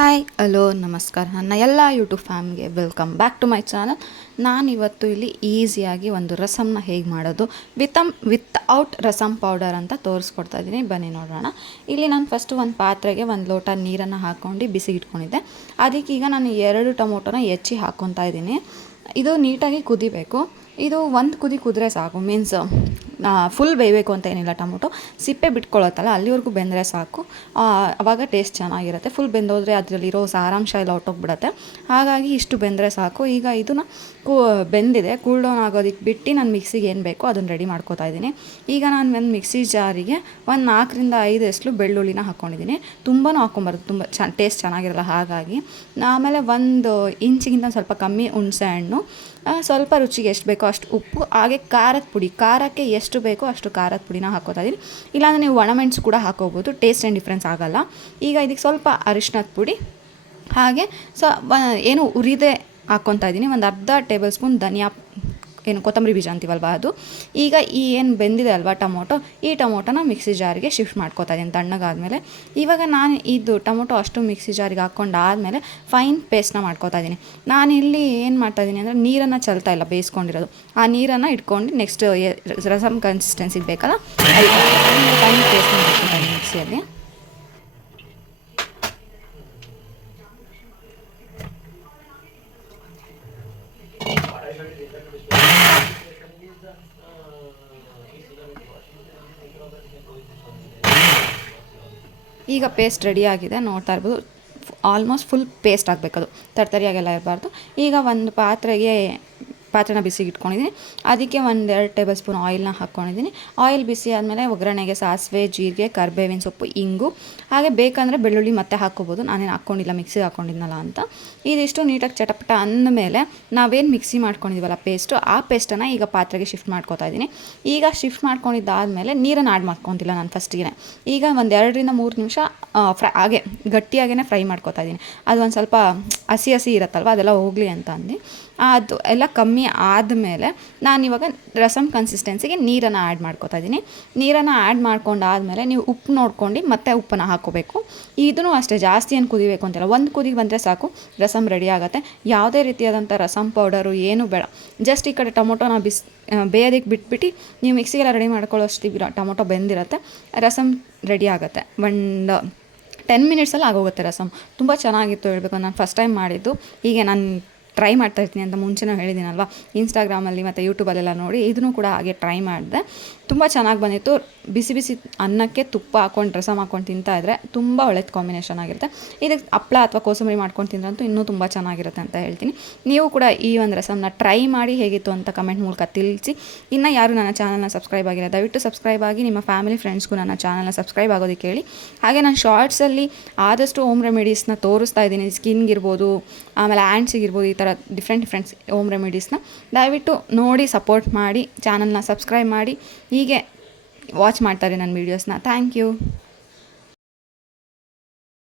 Hi hello ನಮಸ್ಕಾರ ನನ್ನ ಎಲ್ಲ ಯೂಟ್ಯೂಬ್ ಫ್ಯಾಮಿಲಿಗೆ welcome back to my channel. ನಾನಿವತ್ತು ಇಲ್ಲಿ ಈಸಿಯಾಗಿ ಒಂದು ರಸಮ್ನ ಹೇಗೆ ಮಾಡೋದು ವಿತೌಟ್ ರಸಮ್ ಪೌಡರ್ ಅಂತ ತೋರಿಸ್ಕೊಡ್ತಾ ಇದ್ದೀನಿ. ಬನ್ನಿ ನೋಡೋಣ. ಇಲ್ಲಿ ನಾನು ಫಸ್ಟು ಒಂದು ಪಾತ್ರೆಗೆ ಒಂದು ಲೋಟ ನೀರನ್ನು ಹಾಕ್ಕೊಂಡು ಬಿಸಿಗೆ ಇಟ್ಕೊಂಡಿದ್ದೆ. ಅದಕ್ಕೀಗ ನಾನು 2 ಟೊಮೊಟೊನ ಹೆಚ್ಚಿ ಹಾಕ್ಕೊತಾ ಇದ್ದೀನಿ. ಇದು ನೀಟಾಗಿ ಕುದಿಬೇಕು. ಇದು ಒಂದು ಕುದಿ ಕುದ್ರೆ ಸಾಕು. ಮೀನ್ಸ್ ಫುಲ್ ಬೇಯಬೇಕು ಅಂತ ಏನಿಲ್ಲ. ಟೊಮೊಟೊ ಸಿಪ್ಪೆ ಬಿಟ್ಕೊಳ್ಳುತ್ತಲ್ಲ ಅಲ್ಲಿವರೆಗೂ ಬೆಂದರೆ ಸಾಕು. ಆವಾಗ ಟೇಸ್ಟ್ ಚೆನ್ನಾಗಿರುತ್ತೆ. ಫುಲ್ ಬೆಂದೋದ್ರೆ ಅದರಲ್ಲಿರೋ ಸಾರಾಂಶ ಎಲ್ಲ ಹೊಟ್ಟೋಗ್ಬಿಡುತ್ತೆ. ಹಾಗಾಗಿ ಇಷ್ಟು ಬೆಂದರೆ ಸಾಕು. ಈಗ ಇದನ್ನು ಬೆಂದಿದೆ, ಕೂಲ್ ಡೌನ್ ಆಗೋದಕ್ಕೆ ಬಿಟ್ಟು ನಾನು ಮಿಕ್ಸಿಗೆ ಏನು ಬೇಕೋ ಅದನ್ನು ರೆಡಿ ಮಾಡ್ಕೋತಾ ಇದ್ದೀನಿ. ಈಗ ನಾನು ಒಂದು ಮಿಕ್ಸಿ ಜಾರಿಗೆ ಒಂದು 4ರಿಂದ 5 ಎಸ್ಲು ಬೆಳ್ಳುಳ್ಳಿನ ಹಾಕ್ಕೊಂಡಿದ್ದೀನಿ. ತುಂಬಾ ಹಾಕ್ಕೊಂಬಾರ್ದು, ತುಂಬ ಟೇಸ್ಟ್ ಚೆನ್ನಾಗಿರಲ್ಲ. ಹಾಗಾಗಿ ಆಮೇಲೆ 1 ಇಂಚಿಗಿಂತ ಸ್ವಲ್ಪ ಕಮ್ಮಿ ಹುಣಸೆ ಹಣ್ಣು, ಸ್ವಲ್ಪ ರುಚಿಗೆ ಎಷ್ಟು ಬೇಕೋ ಅಷ್ಟು ಉಪ್ಪು, ಹಾಗೆ ಖಾರದ ಪುಡಿ, ಖಾರಕ್ಕೆ ಎಷ್ಟು ಬೇಕೋ ಅಷ್ಟು ಖಾರದ ಪುಡಿನ ಹಾಕೋತಾ ಇದ್ದೀನಿ. ಇಲ್ಲಾಂದರೆ ನೀವು ಒಣಮೆಣಸು ಕೂಡ ಹಾಕೋಬೋದು, ಟೇಸ್ಟ್ ಏನು ಡಿಫ್ರೆನ್ಸ್ ಆಗೋಲ್ಲ. ಈಗ ಇದಕ್ಕೆ ಸ್ವಲ್ಪ ಅರಿಶಿಣದ ಪುಡಿ, ಹಾಗೆ ಏನು ಉರಿದೆ ಹಾಕ್ಕೊತಾ ಇದ್ದೀನಿ. ಒಂದು ಅರ್ಧ ಟೇಬಲ್ ಸ್ಪೂನ್ ಕೊತ್ತಂಬರಿ ಬೀಜ ಅಂತೀವಲ್ವ ಅದು. ಈಗ ಏನು ಬೆಂದಿದೆ ಅಲ್ವಾ ಟೊಮೊಟೊ, ಈ ಟೊಮೊಟೊನ ಮಿಕ್ಸಿ ಜಾರಿಗೆ ಶಿಫ್ಟ್ ಮಾಡ್ಕೋತಾ ಇದ್ದೀನಿ ತಣ್ಣಗಾದ್ಮೇಲೆ. ಇವಾಗ ನಾನು ಇದು ಟೊಮೊಟೊ ಅಷ್ಟು ಮಿಕ್ಸಿ ಜಾರಿಗೆ ಹಾಕ್ಕೊಂಡಾದ್ಮೇಲೆ ಫೈನ್ ಪೇಸ್ಟ್ನ ಮಾಡ್ಕೋತಾ ಇದ್ದೀನಿ. ನಾನಿಲ್ಲಿ ಏನು ಮಾಡ್ತಾಯಿದ್ದೀನಿ ಅಂದರೆ ನೀರನ್ನು ಚೆಲ್ತಾ ಇಲ್ಲ, ಬೇಯಿಸ್ಕೊಂಡಿರೋದು. ಆ ನೀರನ್ನು ಇಟ್ಕೊಂಡು ನೆಕ್ಸ್ಟ್ ರಸಮ್ ಕನ್ಸಿಸ್ಟೆನ್ಸಿಗೆ ಬೇಕಲ್ಲ ಫೈನ್ ಪೇಸ್ಟ್ನ ಮಾಡ್ಕೋತಾ ಇದ್ದೀನಿ ಮಿಕ್ಸಿಯಲ್ಲಿ. ಈಗ ಪೇಸ್ಟ್ ರೆಡಿಯಾಗಿದೆ, ನೋಡ್ತಾ ಇರ್ಬೋದು. ಆಲ್ಮೋಸ್ಟ್ ಫುಲ್ ಪೇಸ್ಟ್ ಆಗಬೇಕದು, ತರ್ತರಿಯಾಗೆಲ್ಲ ಇರಬಾರ್ದು. ಈಗ ಒಂದು ಪಾತ್ರೆನ ಬಿಸಿಗೆ ಇಟ್ಕೊಂಡಿದ್ದೀನಿ. ಅದಕ್ಕೆ 1-2 ಟೇಬಲ್ ಸ್ಪೂನ್ ಆಯಿಲ್ನ ಹಾಕ್ಕೊಂಡಿದ್ದೀನಿ. ಆಯಿಲ್ ಬಿಸಿ ಆದಮೇಲೆ ಒಗ್ಗರಣೆಗೆ ಸಾಸಿವೆ, ಜೀರಿಗೆ, ಕರಿಬೇವಿನ ಸೊಪ್ಪು, ಇಂಗು, ಹಾಗೆ ಬೇಕಂದರೆ ಬೆಳ್ಳುಳ್ಳಿ ಮತ್ತೆ ಹಾಕ್ಕೋಬೋದು. ನಾನೇನು ಹಾಕ್ಕೊಂಡಿಲ್ಲ, ಮಿಕ್ಸಿಗೆ ಹಾಕ್ಕೊಂಡಿದ್ನಲ್ಲ ಅಂತ. ಇದಿಷ್ಟು ನೀಟಾಗಿ ಚಟಪಟ ಅಂದಮೇಲೆ ನಾವೇನು ಮಿಕ್ಸಿ ಮಾಡ್ಕೊಂಡಿದ್ದೀವಲ್ಲ ಪೇಸ್ಟು, ಆ ಪೇಸ್ಟನ್ನು ಈಗ ಪಾತ್ರೆಗೆ ಶಿಫ್ಟ್ ಮಾಡ್ಕೋತಾ ಇದ್ದೀನಿ. ಈಗ ಶಿಫ್ಟ್ ಮಾಡ್ಕೊಂಡಿದ್ದಾದಮೇಲೆ ನೀರನ್ನು ಆ್ಯಡ್ ಮಾಡ್ಕೊತಿಲ್ಲ ನಾನು ಫಸ್ಟಿಗೆ. ಈಗ 1-2ರಿಂದ 3 ನಿಮಿಷ ಹಾಗೆ ಗಟ್ಟಿಯಾಗೇ ಫ್ರೈ ಮಾಡ್ಕೋತಾ ಇದ್ದೀನಿ. ಅದು ಒಂದು ಸ್ವಲ್ಪ ಹಸಿ ಇರುತ್ತಲ್ವ, ಅದೆಲ್ಲ ಹೋಗಲಿ ಅಂತ ಅಂದು ಅದು ಎಲ್ಲ ಕಮ್ಮಿ ಆದಮೇಲೆ ನಾನಿವಾಗ ರಸಮ್ ಕನ್ಸಿಸ್ಟೆನ್ಸಿಗೆ ನೀರನ್ನು ಆ್ಯಡ್ ಮಾಡ್ಕೋತಾ ಇದ್ದೀನಿ. ನೀರನ್ನು ಆ್ಯಡ್ ಮಾಡ್ಕೊಂಡಾದಮೇಲೆ ನೀವು ಉಪ್ಪು ನೋಡ್ಕೊಂಡು ಮತ್ತೆ ಉಪ್ಪನ್ನು ಹಾಕ್ಕೋಬೇಕು. ಇದೂ ಅಷ್ಟೇ, ಜಾಸ್ತಿ ಏನು ಕುದಿಬೇಕು ಅಂತಿಲ್ಲ. ಒಂದು ಕುದಿಗೆ ಬಂದರೆ ಸಾಕು, ರಸಮ್ ರೆಡಿ ಆಗುತ್ತೆ. ಯಾವುದೇ ರೀತಿಯಾದಂಥ ರಸಮ್ ಪೌಡರು ಏನೂ ಬೇಡ. ಜಸ್ಟ್ ಈ ಕಡೆ ಟೊಮೊಟೊನ ಬೇಯೋದಕ್ಕೆ ಬಿಟ್ಬಿಟ್ಟು ನೀವು ಮಿಕ್ಸಿಗೆಲ್ಲ ರೆಡಿ ಮಾಡ್ಕೊಳ್ಳೋಷ್ಟು ಟೊಮೊಟೊ ಬೆಂದಿರುತ್ತೆ, ರಸಮ್ ರೆಡಿ ಆಗುತ್ತೆ. 10 ಮಿನಿಟ್ಸಲ್ಲಿ ಆಗೋಗುತ್ತೆ ರಸಮ್. ತುಂಬ ಚೆನ್ನಾಗಿತ್ತು ಹೇಳಬೇಕು. ನಾನು ಫಸ್ಟ್ ಟೈಮ್ ಮಾಡಿದ್ದು. ಹೀಗೆ ನಾನು ಟ್ರೈ ಮಾಡ್ತಾಯಿರ್ತೀನಿ ಅಂತ ಮುಂಚೆನೂ ಹೇಳಿದ್ದೀನಲ್ವ, ಇನ್ಸ್ಟಾಗ್ರಾಮಲ್ಲಿ ಮತ್ತು ಯೂಟ್ಯೂಬಲ್ಲೆಲ್ಲ ನೋಡಿ ಇದನ್ನು ಕೂಡ ಹಾಗೆ ಟ್ರೈ ಮಾಡಿದೆ. ತುಂಬ ಚೆನ್ನಾಗಿ ಬಂದಿತ್ತು. ಬಿಸಿ ಬಿಸಿ ಅನ್ನಕ್ಕೆ ತುಪ್ಪ ಹಾಕ್ಕೊಂಡು ರಸಮ್ ಹಾಕ್ಕೊಂಡು ತಿಂತಾಯಿದ್ರೆ ತುಂಬ ಒಳ್ಳೆಯ ಕಾಂಬಿನೇಷನ್ ಆಗಿರುತ್ತೆ. ಇದಕ್ಕೆ ಹಪ್ಪಳ ಅಥವಾ ಕೋಸಂಬರಿ ಮಾಡ್ಕೊಂಡು ತಿಂದ್ರಂತೂ ಇನ್ನೂ ತುಂಬ ಚೆನ್ನಾಗಿರುತ್ತೆ ಅಂತ ಹೇಳ್ತೀನಿ. ನೀವು ಕೂಡ ಈ ಒಂದು ರಸಮ್ನ ಟ್ರೈ ಮಾಡಿ ಹೇಗಿತ್ತು ಅಂತ ಕಮೆಂಟ್ ಮೂಲಕ ತಿಳಿಸಿ. ಇನ್ನು ಯಾರು ನನ್ನ ಚಾನಲ್ನ ಸಬ್ಸ್ಕ್ರೈಬ್ ಆಗಿಲ್ಲ, ದಯವಿಟ್ಟು ಸಬ್ಸ್ಕ್ರೈಬ್ ಆಗಿ. ನಿಮ್ಮ ಫ್ಯಾಮಿಲಿ ಫ್ರೆಂಡ್ಸ್ಗೂ ನನ್ನ ಚಾನಲ್ನ ಸಬ್ಸ್ಕ್ರೈಬ್ ಆಗೋದಕ್ಕೆ ಹೇಳಿ. ಹಾಗೆ ನಾನು ಶಾರ್ಟ್ಸಲ್ಲಿ ಆದಷ್ಟು ಹೋಮ್ ರೆಮಿಡೀಸ್ನ ತೋರಿಸ್ತಾ ಇದ್ದೀನಿ. ಸ್ಕಿನ್ಗಿರ್ಬೋದು, ಆಮೇಲೆ ಹ್ಯಾಂಡ್ಸಿಗಿರ್ಬೋದು, ಈ ಥರ ಡಿಫ್ರೆಂಟ್ ಹೋಮ್ ರೆಮಿಡೀಸ್ನ ದಯವಿಟ್ಟು ನೋಡಿ ಸಪೋರ್ಟ್ ಮಾಡಿ. ಚಾನಲ್ನ ಸಬ್ಸ್ಕ್ರೈಬ್ ಮಾಡಿ, ಹೀಗೆ ವಾಚ್ ಮಾಡ್ತಾರೆ ನನ್ನ ವೀಡಿಯೋಸ್ನ. Thank you.